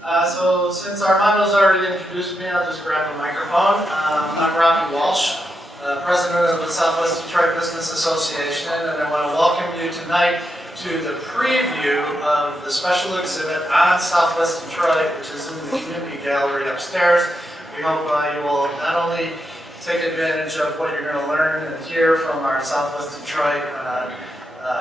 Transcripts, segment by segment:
So since Armando's already introduced me, I'll just grab a microphone. I'm Robert Dewaelsche, President of the Southwest Detroit Business Association, and I want to welcome you tonight to the preview of the special exhibit on Southwest Detroit, which is in the community gallery upstairs. We hope you will not only take advantage of what you're going to learn and hear from our Southwest Detroit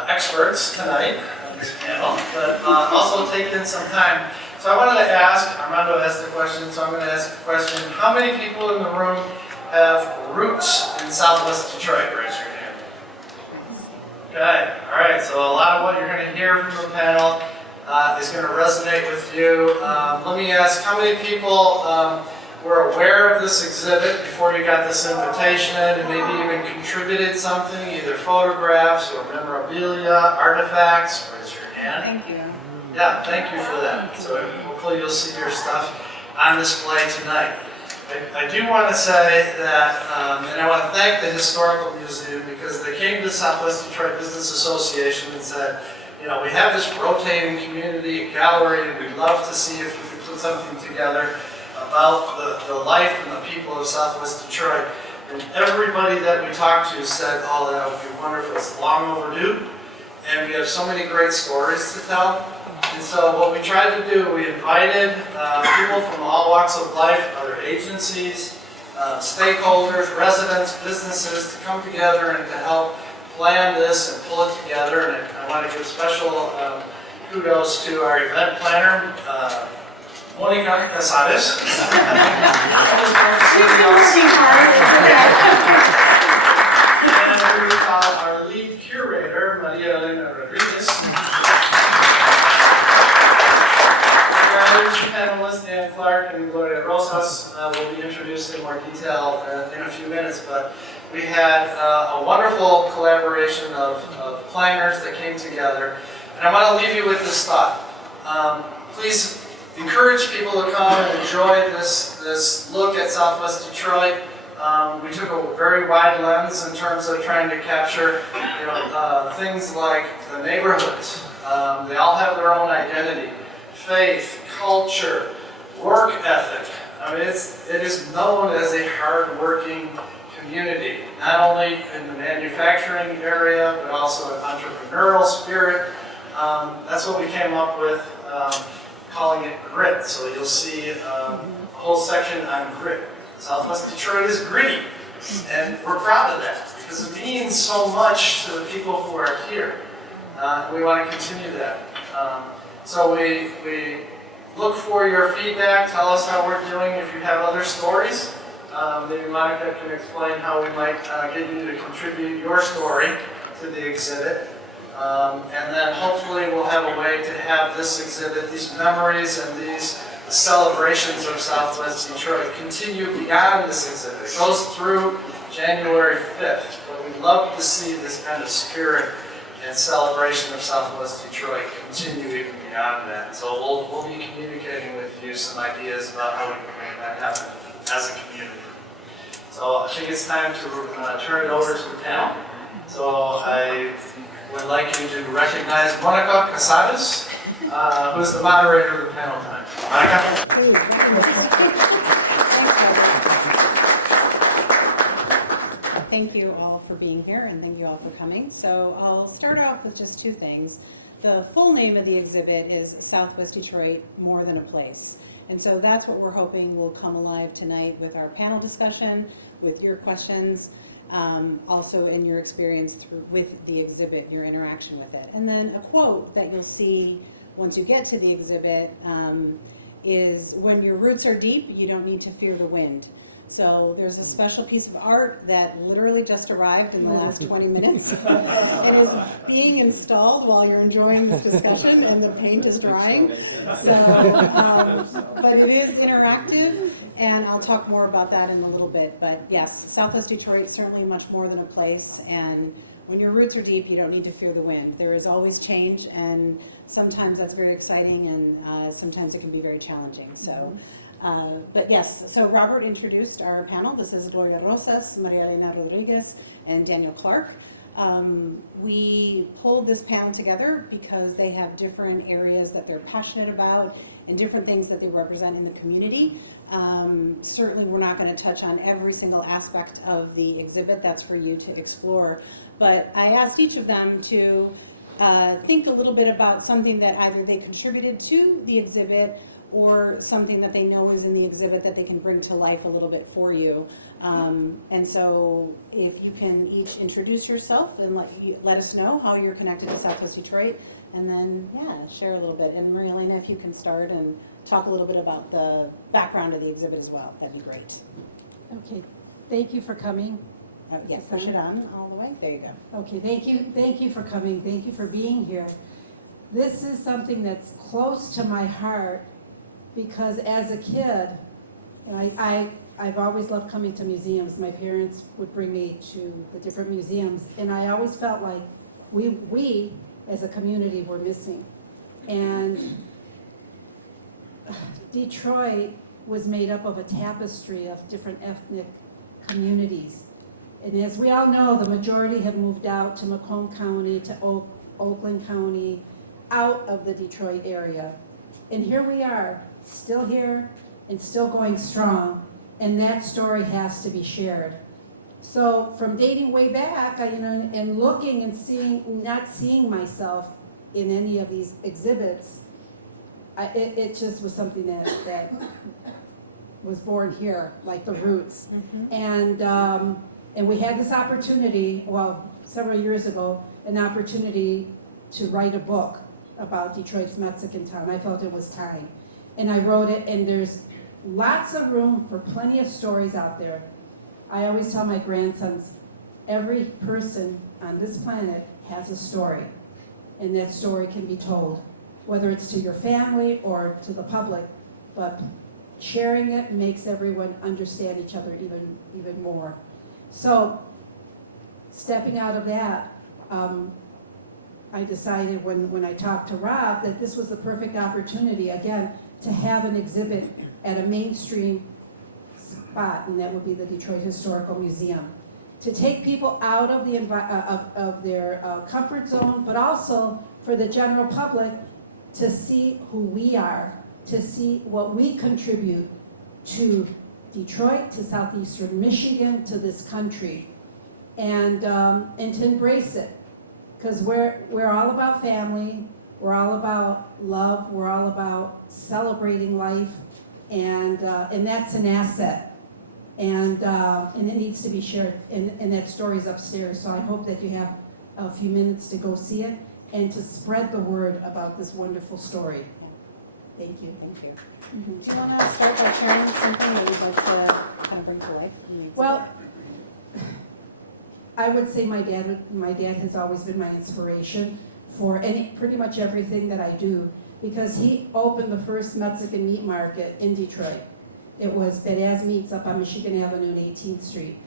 experts tonight on this panel, but also take in some time. So I wanted to ask, Armando asked the question, so I'm going to ask the question, how many people in the room have roots in Southwest Detroit? Raise your hand. Okay, all right, so a lot of what you're going to hear from the panel is going to resonate with you. Let me ask, how many people were aware of this exhibit before you got this invitation and maybe even contributed something, either photographs or memorabilia, artifacts? Raise your hand. Thank you. Yeah, thank you for that. So hopefully you'll see your stuff on display tonight. I do want to say that, and I want to thank the Historical Museum because they came to the Southwest Detroit Business Association and said, you know, we have this rotating community gallery and we'd love to see if we could put something together about the life and the people of Southwest Detroit. And everybody that we talked to said, oh, that would be wonderful, it's long overdue, and we have so many great stories to tell. And so what we tried to do, we invited people from all walks of life, other agencies, stakeholders, residents, businesses to come together and to help plan this and pull it together. And I want to give special kudos to our event planner, Monica Casarez. And we call our lead curator, Elena Rodriguez. Our other two panelists, Dan Clark and Gloria Rosas, will be introduced in more detail in a few minutes, but we had a wonderful collaboration of planners that came together. And I want to leave you with this thought. Please encourage people to come and enjoy this look at Southwest Detroit. We took a very wide lens in terms of trying to capture things like the neighborhoods. They all have their own identity, faith, culture, work ethic. I mean, it is known as a hard-working community, not only in the manufacturing area, but also an entrepreneurial spirit. That's what we came up with, calling it grit. So you'll see a whole section on grit. Southwest Detroit is gritty, and we're proud of that because it means so much to the people who are here. We want to continue that. So we look for your feedback. Tell us how we're doing. If you have other stories, maybe Monica can explain how we might get you to contribute your story to the exhibit. And then hopefully we'll have a way to have this exhibit, these memories and these celebrations of Southwest Detroit continue beyond this exhibit. It goes through January 5th, but we'd love to see this kind of spirit and celebration of Southwest Detroit continue even beyond that. So we'll be communicating with you some ideas about how we can make that happen as a community. So I think it's time to turn it over to the panel. So I would like you to recognize Monica Casarez, who is the moderator of the panel tonight. Monica? Thank you all for being here, and thank you all for coming. So I'll start off with just two things. The full name of the exhibit is Southwest Detroit, More Than a Place. And so that's what we're hoping will come alive tonight with our panel discussion, with your questions, also in your experience with the exhibit, your interaction with it. And then a quote that you'll see once you get to the exhibit is, when your roots are deep, you don't need to fear the wind. So there's a special piece of art that literally just arrived in the last 20 minutes. It is being installed while you're enjoying this discussion and the paint is drying. So, but it is interactive, and I'll talk more about that in a little bit. But yes, Southwest Detroit is certainly much more than a place, and when your roots are deep, you don't need to fear the wind. There is always change, and sometimes that's very exciting, and sometimes it can be very challenging. So. But yes, so Robert introduced our panel. This is Gloria Rosas, Elena Rodriguez, and Daniel Clark. We pulled this panel together because they have different areas that they're passionate about and different things that they represent in the community. Certainly we're not going to touch on every single aspect of the exhibit. That's for you to explore. But I asked each of them to think a little bit about something that either they contributed to the exhibit or something that they know is in the exhibit that they can bring to life a little bit for you. And so if you can each introduce yourself and let us know how you're connected to Southwest Detroit, and then, yeah, share a little bit. And Maria Elena, if you can start and talk a little bit about the background of the exhibit as well, that'd be great. Okay, thank you for coming. Yeah, push it on all the way. There you go. Okay, thank you for coming. Thank you for being here. This is something that's close to my heart because as a kid, and I've always loved coming to museums. My parents would bring me to the different museums, and I always felt like we as a community were missing. And Detroit was made up of a tapestry of different ethnic communities. And as we all know, the majority have moved out to Macomb County, to Oakland County, out of the Detroit area. And here we are, still here and still going strong. And that story has to be shared. So from dating way back, and looking and not seeing myself in any of these exhibits, it just was something that was born here, like the roots. Mm-hmm. And we had this opportunity, well, several years ago, an opportunity to write a book about Detroit's Mexican town. I felt it was time. And I wrote it, and there's lots of room for plenty of stories out there. I always tell my grandsons, every person on this planet has a story, and that story can be told, whether it's to your family or to the public, but sharing it makes everyone understand each other even more. So, stepping out of that, I decided when I talked to Rob that this was the perfect opportunity, again, to have an exhibit at a mainstream spot, and that would be the Detroit Historical Museum. To take people out of their comfort zone, but also for the general public to see who we are, to see what we contribute to Detroit, to southeastern Michigan, to this country, and to embrace it, because we're all about family, we're all about love, we're all about celebrating life, and that's an asset, and it needs to be shared, and that story's upstairs. So I hope that you have a few minutes to go see it and to spread the word about this wonderful story. Thank you. Thank you. Mm-hmm. Do you want to start by sharing something that you'd like to kind of bring to life? Well, I would say my dad has always been my inspiration for pretty much everything that I do, because he opened the first Mexican meat market in Detroit. It was Perez Meats up on Michigan Avenue and 18th Street.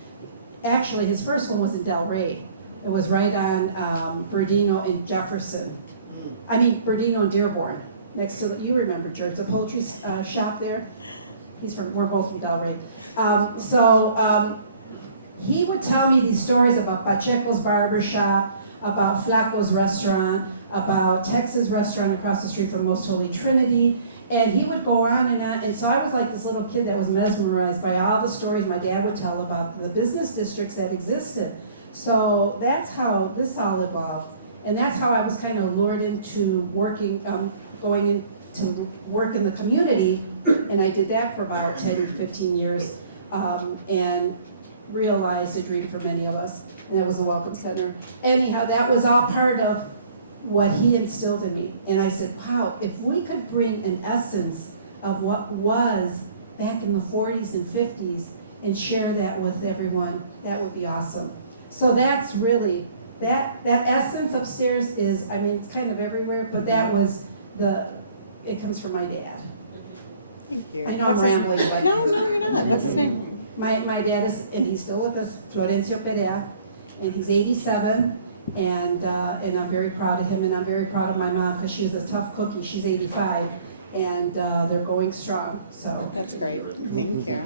Actually, his first one was in Delray. It was right on Berdino and Jefferson. Berdino and Dearborn. Next to, you remember, George, the poultry shop there? We're both from Delray. He would tell me these stories about Pacheco's Barber Shop, about Flaco's Restaurant, about Texas Restaurant across the street from Most Holy Trinity, and he would go on, and so I was like this little kid that was mesmerized by all the stories my dad would tell about the business districts that existed. So that's how this all evolved, and that's how I was kind of lured into going into work in the community, and I did that for about 10, 15 years, and realized a dream for many of us, and that was the Welcome Center. Anyhow, that was all part of what he instilled in me, and I said, wow, if we could bring an essence of what was back in the 40s and 50s and share that with everyone, that would be awesome. So that's really, that essence upstairs is, it's kind of everywhere, but that was it comes from my dad. I know I'm rambling, but. No, you're not. What's his name? My dad is, and he's still with us, Florencio Perea, and he's 87, and I'm very proud of him, and I'm very proud of my mom, because she was a tough cookie. She's 85, and they're going strong, so that's great. Thank you.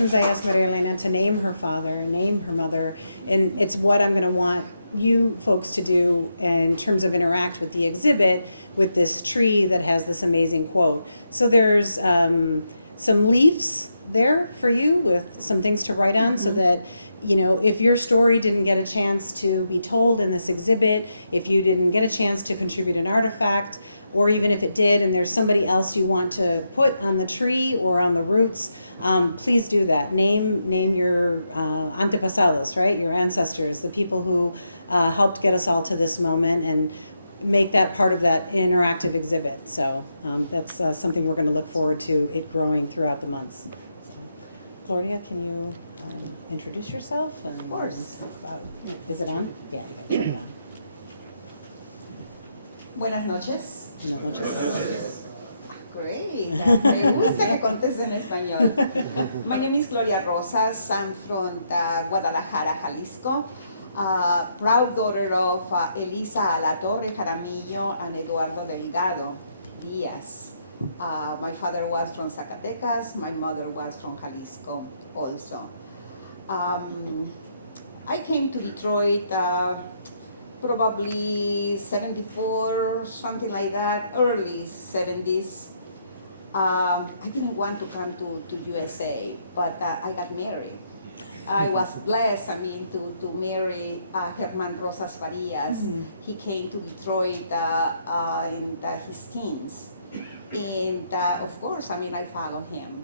questions I asked Maria Elena to name her father, name her mother, and it's what I'm going to want you folks to do in terms of interact with the exhibit with this tree that has this amazing quote. So there's some leaves there for you with some things to write on, so that, you know, if your story didn't get a chance to be told in this exhibit, if you didn't get a chance to contribute an artifact, or even if it did and there's somebody else you want to put on the tree or on the roots, please do that. Name your antepasados, right? Your ancestors, the people who helped get us all to this moment, and make that part of that interactive exhibit. So that's something we're going to look forward to it growing throughout the months. Gloria, can you introduce yourself? And, Of course. Is it on? Yeah. Buenas noches. Great. Me gusta que conteste en español. My name is Gloria Rosas. I'm from Guadalajara, Jalisco. Proud daughter of Elisa Alatorre Jaramillo and Eduardo Delgado Diaz. My father was from Zacatecas. My mother was from Jalisco also. I came to Detroit probably 74, something like that, early 70s. I didn't want to come to USA, but I got married. I was blessed, to marry Herman Rosas Farias. He came to Detroit in his teens. And of course, I followed him.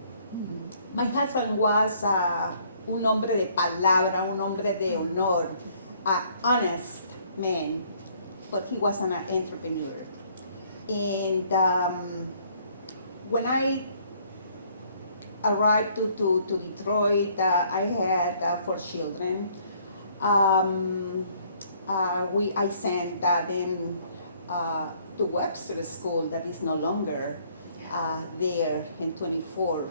My husband was un hombre de palabra, un hombre de honor, honest man, but he was an entrepreneur. And when I arrived to Detroit, I had 4 children. I sent them to Webster School, that is no longer there in 24th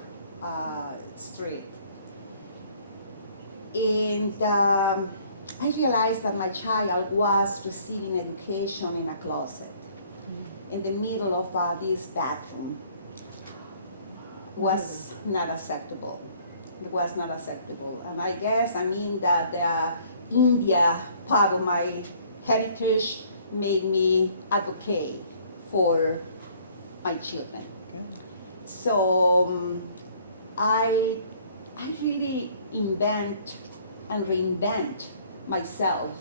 Street. And I realized that my child was receiving education in a closet in the middle of this bathroom. Was not acceptable. It was not acceptable. And I guess, that the India part of my heritage made me advocate for my children. So I really invent and reinvent myself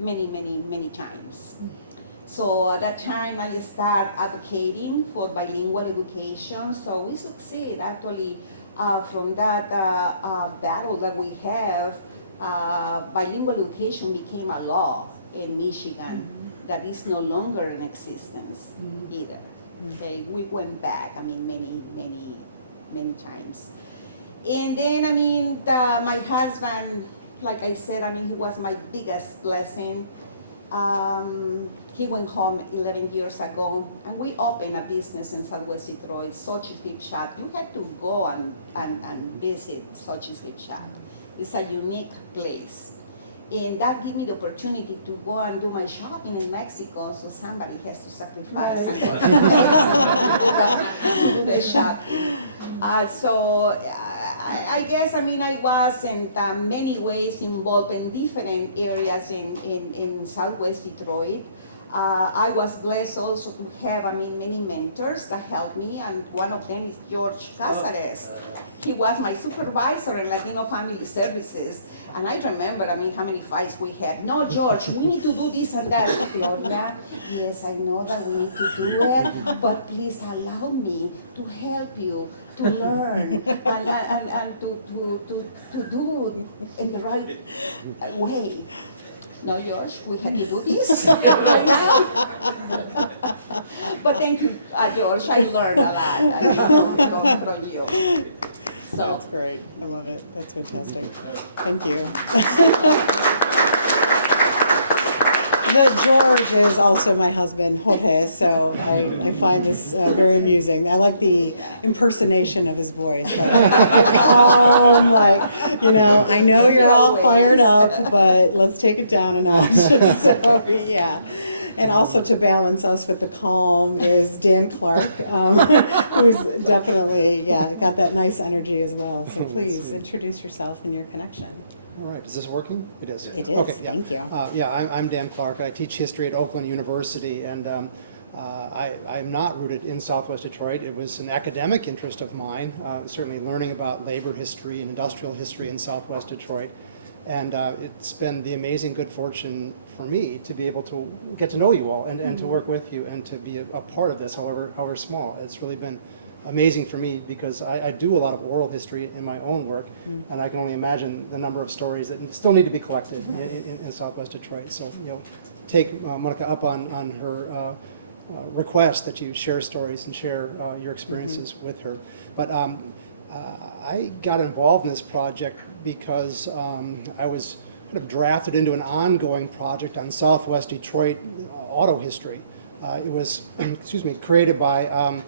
many times. So at that time I started advocating for bilingual education. So we succeed actually from that battle that we have. Bilingual education became a law in Michigan that is no longer in existence either. Okay, we went back, many times. And then, my husband, like I said, he was my biggest blessing. He went home 11 years ago, and we opened a business in Southwest Detroit, Sochi's Gift Shop. You had to go and visit Sochi's Gift Shop. It's a unique place. And that gave me the opportunity to go and do my shopping in Mexico, so somebody has to sacrifice to do the shopping. So I guess, I was in many ways involved in different areas in Southwest Detroit. I was blessed also to have, many mentors that helped me, and one of them is George Casarez. He was my supervisor in Latino Family Services, and I remember, how many fights we had. No, George, we need to do this and that. Gloria, yes, I know that we need to do it, but please allow me to help you to learn and to do it in the right way. No, George, we had to do this right now. But thank you, George. I learned a lot from you. So That's great. I love it. That's fantastic. Thank you. The George is also my husband, Jorge, so I find this very amusing. I like the impersonation of his voice. I know you're all fired up, but let's take it down a notch. So, yeah. And also to balance us with the calm is Dan Clark, who's definitely, got that nice energy as well. So please introduce yourself and your connection. All right, is this working? It is. It is, Okay, yeah. thank you. I'm Dan Clark. I teach history at Oakland University, and I'm not rooted in Southwest Detroit. It was an academic interest of mine, certainly learning about labor history and industrial history in Southwest Detroit. And it's been the amazing good fortune for me to be able to get to know you all and to work with you and to be a part of this, however small. It's really been amazing for me because I do a lot of oral history in my own work, and I can only imagine the number of stories that still need to be collected in Southwest Detroit. So, take Monica up on her request that you share stories and share your experiences with her. But I got involved in this project because I was kind of drafted into an ongoing project on Southwest Detroit auto history. It was, created by a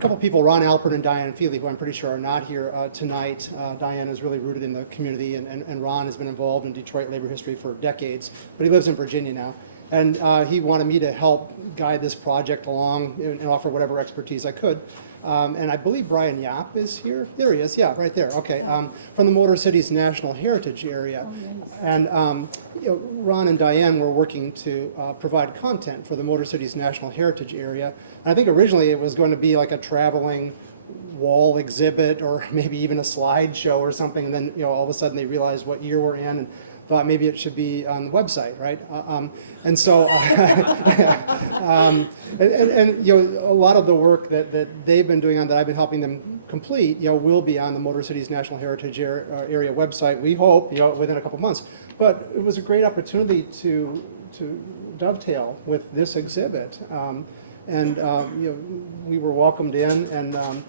couple people, Ron Alpert and Diane Feely, who I'm pretty sure are not here tonight. Diane is really rooted in the community, and Ron has been involved in Detroit labor history for decades, but he lives in Virginia now. And he wanted me to help guide this project along and offer whatever expertise I could. And I believe Brian Yap is here. There he is, yeah, right there, okay. From the Motor Cities National Heritage Area. Oh, nice. And Ron and Diane were working to provide content for the Motor Cities National Heritage Area. And I think originally it was going to be like a traveling wall exhibit or maybe even a slideshow or something. And then all of a sudden they realized what year we're in and thought maybe it should be on the website, right? And so, a lot of the work that they've been doing on that I've been helping them complete, will be on the Motor Cities National Heritage Area website. We hope, within a couple months. But it was a great opportunity to dovetail with this exhibit, we were welcomed in and.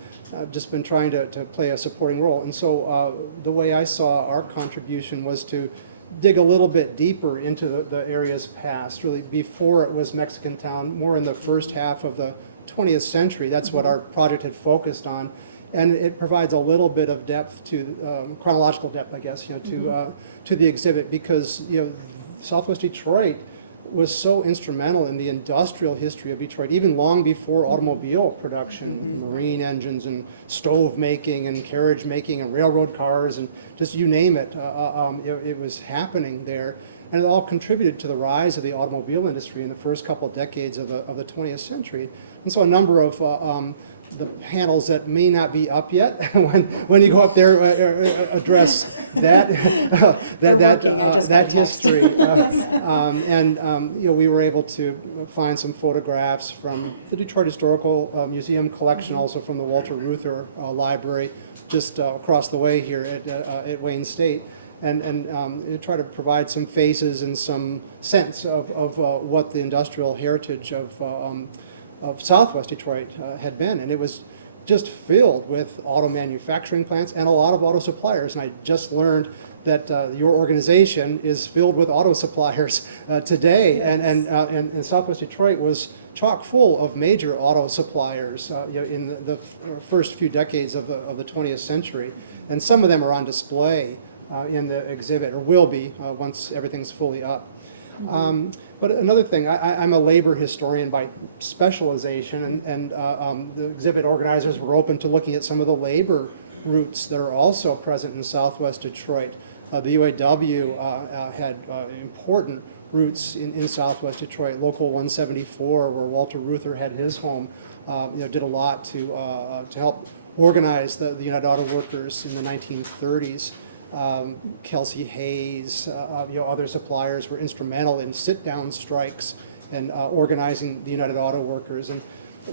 Just been trying to play a supporting role. And so the way I saw our contribution was to dig a little bit deeper into the area's past, really before it was Mexican Town, more in the first half of the 20th century. That's what our project had focused on. And it provides a little bit of depth to, chronological depth, I guess, to the exhibit because, Southwest Detroit was so instrumental in the industrial history of Detroit, even long before automobile production, marine engines and stove making and carriage making and railroad cars and just you name it, it was happening there. And it all contributed to the rise of the automobile industry in the first couple of decades of the 20th century. And so a number of the panels that may not be up yet when you go up there address that that history we were able to find some photographs from the Detroit Historical Museum collection, also from the Walter Reuther Library just across the way here at Wayne State, and try to provide some faces and some sense of what the industrial heritage of Southwest Detroit had been. And it was just filled with auto manufacturing plants and a lot of auto suppliers. And I just learned that your organization is filled with auto suppliers today. Yes. And Southwest Detroit was chock full of major auto suppliers in the first few decades of the 20th century. And some of them are on display in the exhibit, or will be once everything's fully up. But another thing, I'm a labor historian by specialization, and the exhibit organizers were open to looking at some of the labor routes that are also present in Southwest Detroit. The UAW had important routes in Southwest Detroit. Local 174, where Walter Reuther had his home, did a lot to help organize the United Auto Workers in the 1930s. Kelsey Hayes, other suppliers were instrumental in sit-down strikes and organizing the United Auto Workers. And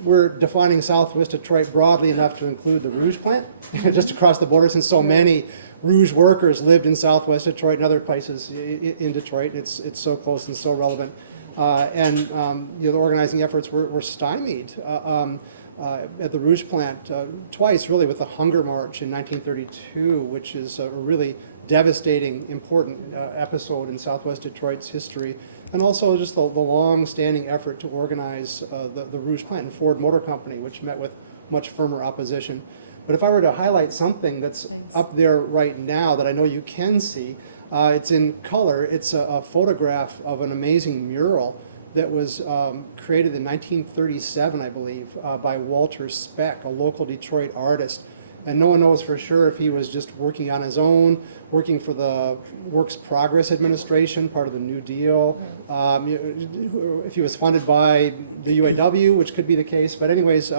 we're defining Southwest Detroit broadly enough to include the Rouge plant, just across the border, since so many Rouge workers lived in Southwest Detroit and other places in Detroit. It's so close and so relevant. The organizing efforts were stymied at the Rouge plant twice, really, with the Hunger March in 1932, which is a really devastating, important episode in Southwest Detroit's history, and also just the long-standing effort to organize the Rouge plant and Ford Motor Company, which met with much firmer opposition. But if I were to highlight something that's up there right now that I know you can see, it's in color. It's a photograph of an amazing mural that was created in 1937, I believe, by Walter Speck, a local Detroit artist. And no one knows for sure if he was just working on his own, working for the Works Progress Administration, part of the New Deal, if he was funded by the UAW, which could be the case. But anyways,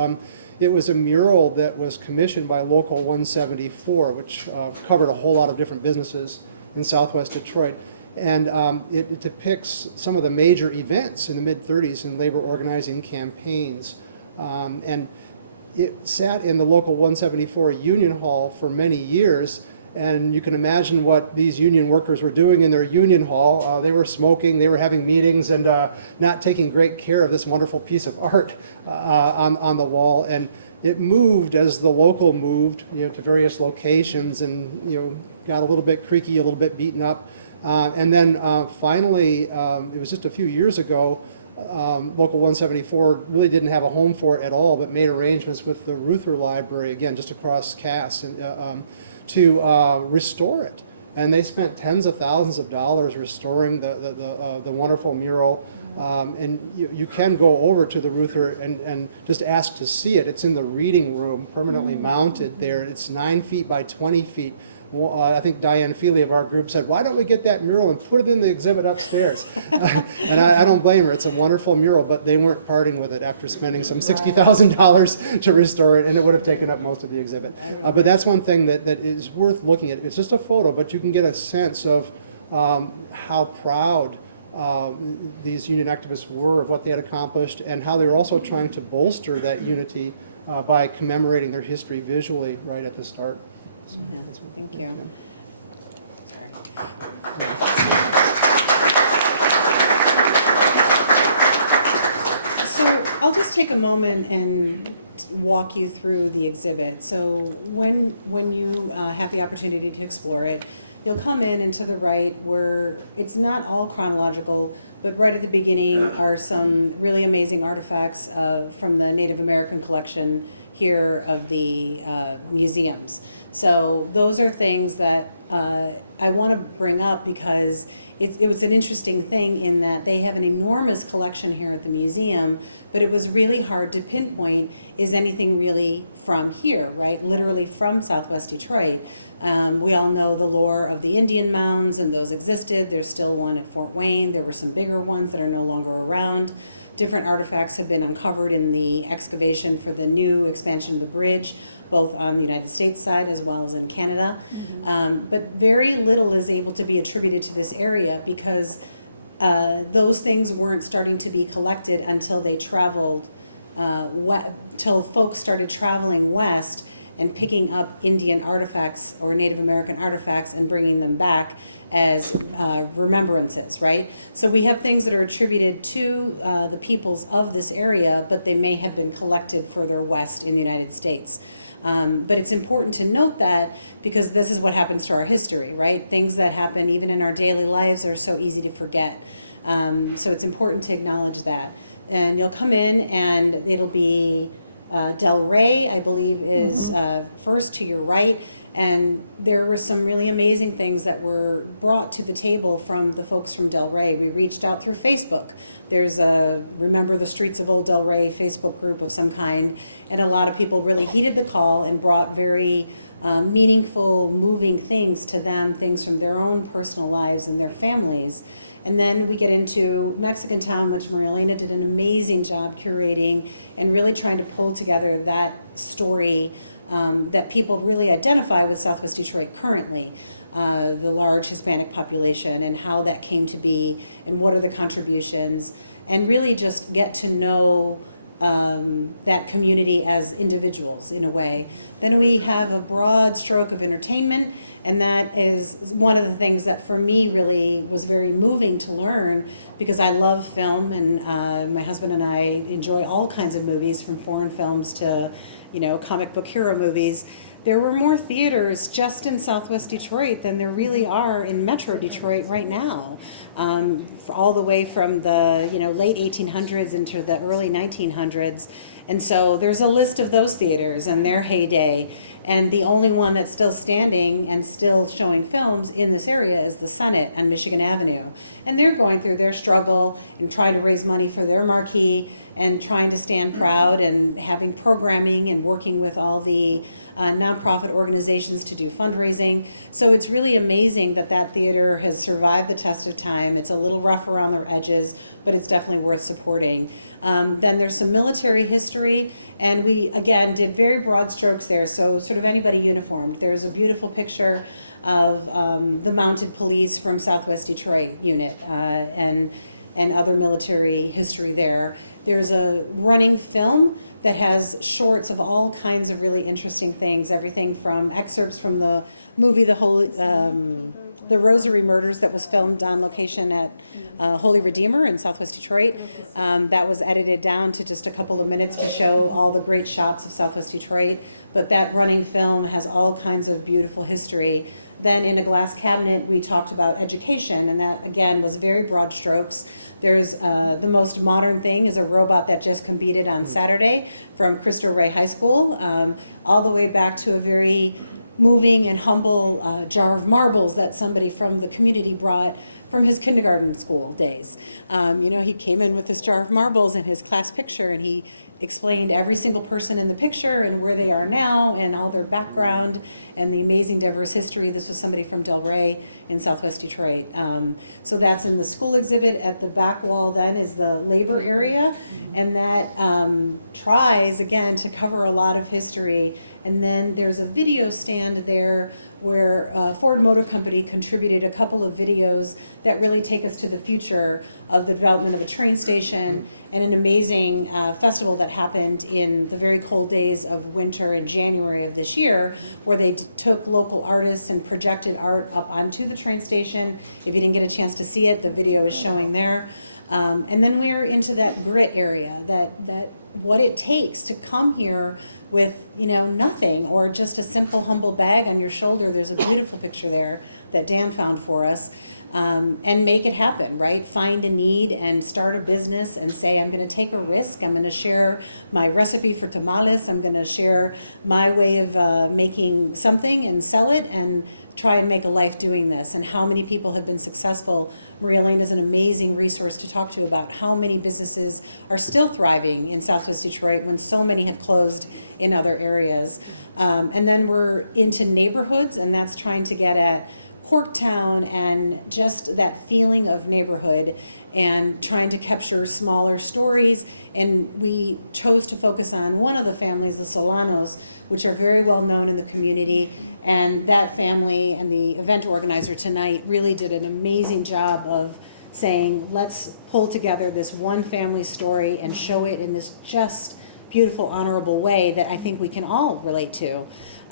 it was a mural that was commissioned by Local 174, which covered a whole lot of different businesses in Southwest Detroit. And it depicts some of the major events in the mid-30s in labor organizing campaigns. And it sat in the Local 174 Union Hall for many years, and you can imagine what these union workers were doing in their union hall. They were smoking, they were having meetings, and not taking great care of this wonderful piece of art on the wall. And it moved as the local moved, to various locations, and got a little bit creaky, a little bit beaten up. And then finally, it was just a few years ago, Local 174 really didn't have a home for it at all, but made arrangements with the Reuther Library, again, just across Cass, to restore it. And they spent tens of thousands of dollars restoring the wonderful mural. And you can go over to the Reuther and just ask to see it. It's in the reading room, permanently mounted there. It's 9 feet by 20 feet. I think Diane Feely of our group said, why don't we get that mural and put it in the exhibit upstairs? And I don't blame her. It's a wonderful mural, but they weren't parting with it after spending some $60,000 to restore it, and it would have taken up most of the exhibit. But that's one thing that is worth looking at. It's just a photo, but you can get a sense of how proud these union activists were of what they had accomplished, and how they were also trying to bolster that unity by commemorating their history visually right at the start. So, Thank you. So I'll just take a moment and walk you through the exhibit. So when you have the opportunity to explore it, you'll come in and to the right where it's not all chronological, but right at the beginning are some really amazing artifacts from the Native American collection here of the museums. So those are things that I want to bring up because it was an interesting thing in that they have an enormous collection here at the museum, but it was really hard to pinpoint, is anything really from here, right? Literally from Southwest Detroit. We all know the lore of the Indian mounds, and those existed. There's still one at Fort Wayne. There were some bigger ones that are no longer around. Different artifacts have been uncovered in the excavation for the new expansion of the bridge, both on the United States side as well as in Canada. But very little is able to be attributed to this area because those things weren't starting to be collected until they traveled, till folks started traveling west and picking up Indian artifacts or Native American artifacts and bringing them back as remembrances, right? So we have things that are attributed to the peoples of this area, but they may have been collected further west in the United States. But it's important to note that because this is what happens to our history, right? Things that happen even in our daily lives are so easy to forget. So it's important to acknowledge that. And you'll come in and it'll be Del Rey, I believe, is first to your right. And there were some really amazing things that were brought to the table from the folks from Del Rey. We reached out through Facebook. There's a Remember the Streets of Old Del Rey Facebook group of some kind. And a lot of people really heeded the call and brought very meaningful, moving things to them, things from their own personal lives and their families. And then we get into Mexican Town, which Marilena did an amazing job curating and really trying to pull together that story that people really identify with Southwest Detroit currently, the large Hispanic population and how that came to be and what are the contributions, and really just get to know that community as individuals in a way. Then we have a broad stroke of entertainment, and that is one of the things that for me really was very moving to learn because I love film, and my husband and I enjoy all kinds of movies from foreign films to, comic book hero movies. There were more theaters just in Southwest Detroit than there really are in Metro Detroit right now, all the way from the late 1800s into the early 1900s. And so there's a list of those theaters and their heyday. And the only one that's still standing and still showing films in this area is the Summit on Michigan Avenue. And they're going through their struggle and trying to raise money for their marquee and trying to stand proud and having programming and working with all the nonprofit organizations to do fundraising. So it's really amazing that that theater has survived the test of time. It's a little rough around the edges, but it's definitely worth supporting. Then there's some military history, and we, again, did very broad strokes there, so sort of anybody uniformed. There's a beautiful picture of the mounted police from Southwest Detroit unit and other military history there. There's a running film that has shorts of all kinds of really interesting things, everything from excerpts from the movie The Rosary Murders that was filmed on location at Holy Redeemer in Southwest Detroit. That was edited down to just a couple of minutes to show all the great shots of Southwest Detroit, but that running film has all kinds of beautiful history. Then in a glass cabinet, we talked about education, and that again was very broad strokes. There's the most modern thing is a robot that just competed on Saturday from Cristo Rey High School, all the way back to a very moving and humble jar of marbles that somebody from the community brought from his kindergarten school days. He came in with his jar of marbles and his class picture, and he explained every single person in the picture and where they are now and all their background and the amazing diverse history. This was somebody from Del Rey in Southwest Detroit. So that's in the school exhibit. At the back wall then is the labor area, and that tries, again, to cover a lot of history. And then there's a video stand there where Ford Motor Company contributed a couple of videos that really take us to the future of the development of a train station and an amazing festival that happened in the very cold days of winter in January of this year, where they took local artists and projected art up onto the train station. If you didn't get a chance to see it, the video is showing there. And then we're into that grit area, that what it takes to come here with nothing, or just a simple humble bag on your shoulder. There's a beautiful picture there that Dan found for us. And make it happen, right? Find a need and start a business and say, I'm going to take a risk. I'm going to share my recipe for tamales. I'm going to share my way of making something and sell it and try and make a life doing this. And how many people have been successful. Maria Lane is an amazing resource to talk to about how many businesses are still thriving in Southwest Detroit when so many have closed in other areas. And then we're into neighborhoods, and that's trying to get at Corktown and just that feeling of neighborhood and trying to capture smaller stories. And we chose to focus on one of the families, the Solanos, which are very well known in the community. And that family and the event organizer tonight really did an amazing job of saying, let's pull together this one family story and show it in this just beautiful, honorable way that I think we can all relate to.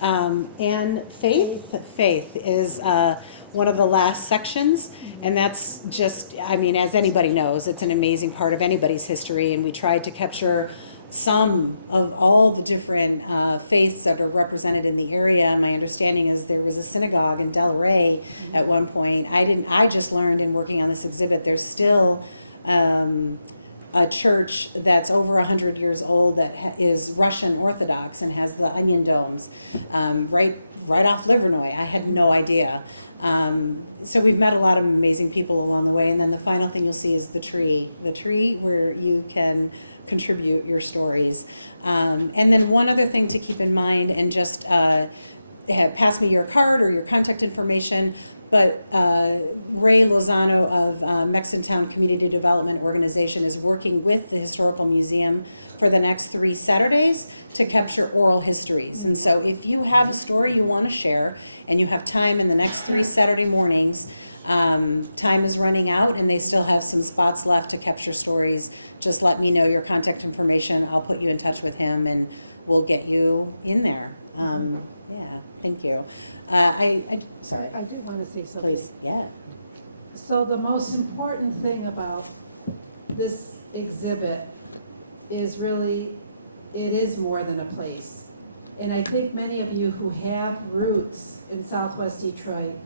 And faith is one of the last sections, and that's just, as anybody knows, it's an amazing part of anybody's history, and we tried to capture some of all the different faiths that are represented in the area. My understanding is there was a synagogue in Del Rey at one point. I just learned in working on this exhibit, there's still a church that's over 100 years old that is Russian Orthodox and has the onion domes right off Livernois. I had no idea. So we've met a lot of amazing people along the way. And then the final thing you'll see is the tree where you can contribute your stories. And then one other thing to keep in mind, and just pass me your card or your contact information, but Ray Lozano of Mexican Town Community Development Organization is working with the Historical Museum for the next 3 Saturdays to capture oral histories. And so if you have a story you want to share and you have time in the next 3 Saturday mornings, time is running out and they still have some spots left to capture stories, just let me know your contact information. I'll put you in touch with him and we'll get you in there. Yeah, thank you. Sorry. I do want to say something. Please. Yeah. So the most important thing about this exhibit is really, it is more than a place. And I think many of you who have roots in Southwest Detroit,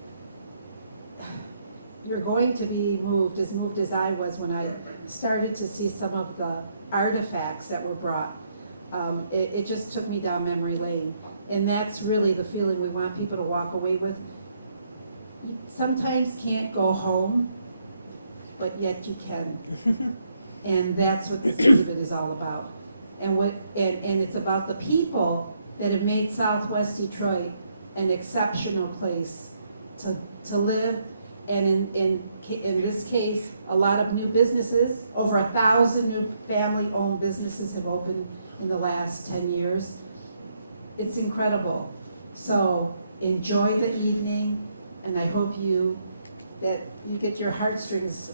you're going to be moved as I was when I started to see some of the artifacts that were brought. It just took me down memory lane. And that's really the feeling we want people to walk away with. You sometimes can't go home, but yet you can. And that's what this exhibit is all about. And it's about the people that have made Southwest Detroit an exceptional place to live. And in this case, a lot of new businesses, over 1,000 new family-owned businesses have opened in the last 10 years. It's incredible. So enjoy the evening, and I hope that you get your heartstrings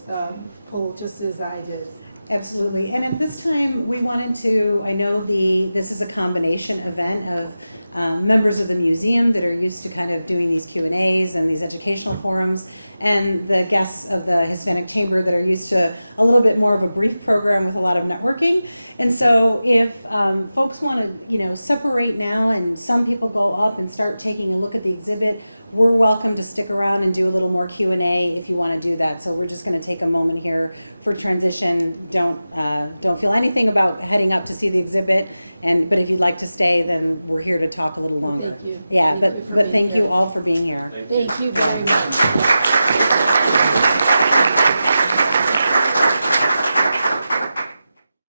pulled just as I did. Absolutely. And at this time, we wanted to, I know this is a combination event of members of the museum that are used to kind of doing these Q&As and these educational forums, and the guests of the Hispanic Chamber that are used to a little bit more of a brief program with a lot of networking. And so if folks want to, separate now and some people go up and start taking a look at the exhibit, we're welcome to stick around and do a little more Q&A if you want to do that. So we're just going to take a moment here for transition. Don't feel anything about heading up to see the exhibit. But if you'd like to stay, then we're here to talk a little longer. Thank you. Yeah, Thank you for but being thank here. you all for being here. Thank you very much.